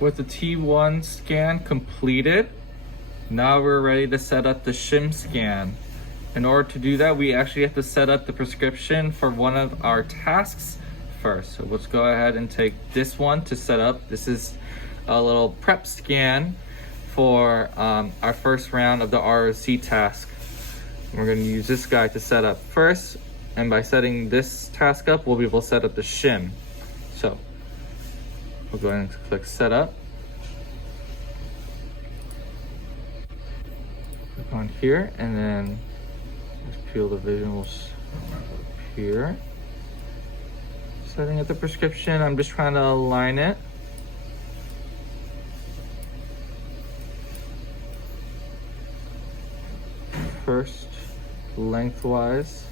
With the T1 scan completed, now we're ready to set up the shim scan. In order to do that, we actually have to set up the prescription for one of our tasks first. So let's go ahead and take this one to set up. This is a little prep scan for our first round of the ROC task. We're going to use this guy to set up first, and by setting this task up, we'll be able to set up the shim. So we'll go ahead and click setup. Click on here, and then just peel the visuals here. Setting up the prescription, I'm just trying to align it. First, lengthwise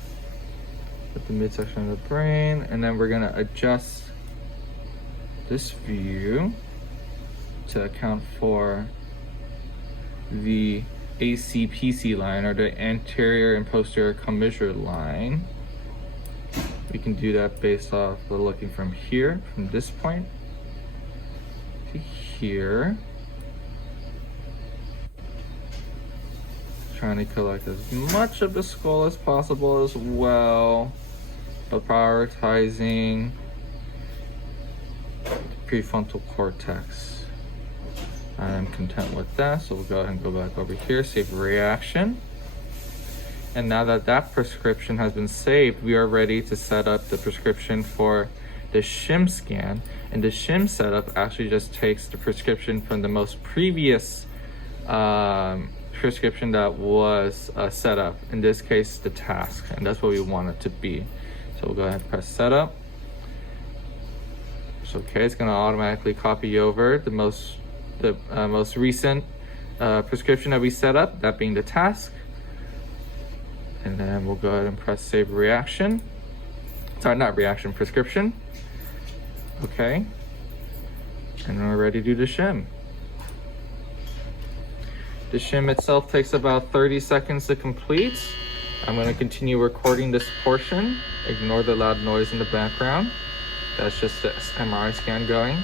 at the midsection of the brain, and then we're gonna adjust this view to account for the ACPC line, or the anterior and posterior commissurate line. We can do that based off we're looking from here, from this point to here. Trying to collect as much of the skull as possible as well, but prioritizing the prefrontal cortex. I'm content with that, so we'll go ahead and go back over here, save reaction. And now that that prescription has been saved, we are ready to set up the prescription for the shim scan. And the shim setup actually just takes the prescription from the most previous prescription that was set up. In this case, the task, and that's what we want it to be. So we'll go ahead and press setup. It's okay, it's gonna automatically copy over the most recent prescription that we set up, that being the task. And then we'll go ahead and press save reaction. Sorry, not reaction, prescription. Okay. And then we're ready to do the shim. The shim itself takes about 30 seconds to complete. I'm going to continue recording this portion. Ignore the loud noise in the background. That's just the MRI scan going.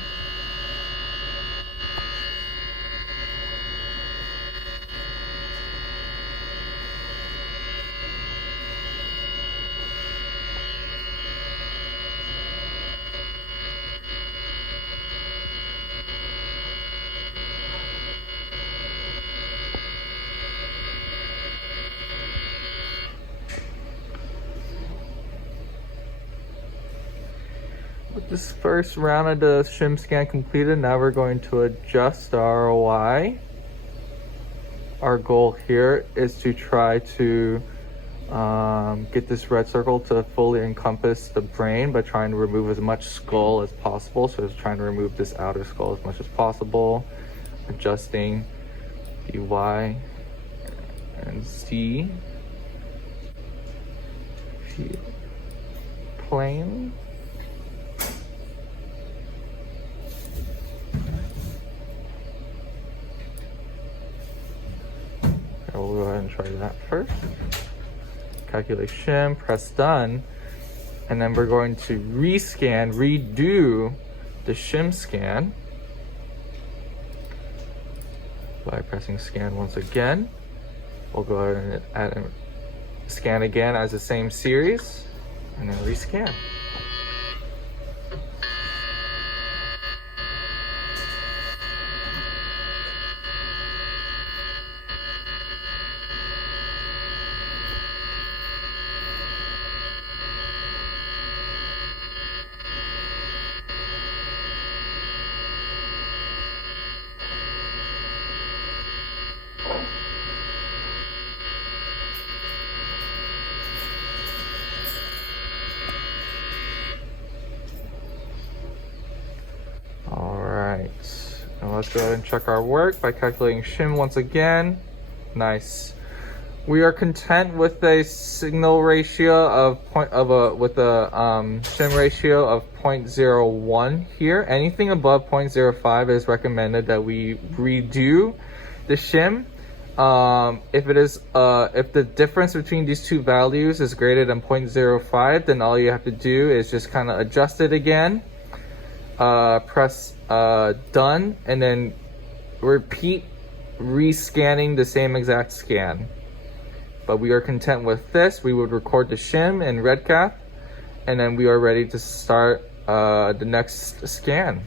With this first round of the shim scan completed, now we're going to adjust our ROI. Our goal here is to try to get this red circle to fully encompass the brain by trying to remove as much skull as possible. So it's trying to remove this outer skull as much as possible, adjusting the Y and Z plane. We'll go ahead and try that first. Calculate shim, press done, and then we're going to redo the shim scan by pressing scan once again. We'll go ahead and add and scan again as the same series, and then rescan. Now let's go ahead and check our work by calculating shim once again. Nice. We are content with a signal ratio of shim ratio of 0.01 here. Anything above 0.05 is recommended that we redo the shim. If the difference between these two values is greater than 0.05, then all you have to do is just kind of adjust it again. Press done, and then repeat rescanning the same exact scan. But we are content with this. We would record the shim and RedCap, and then we are ready to start the next scan.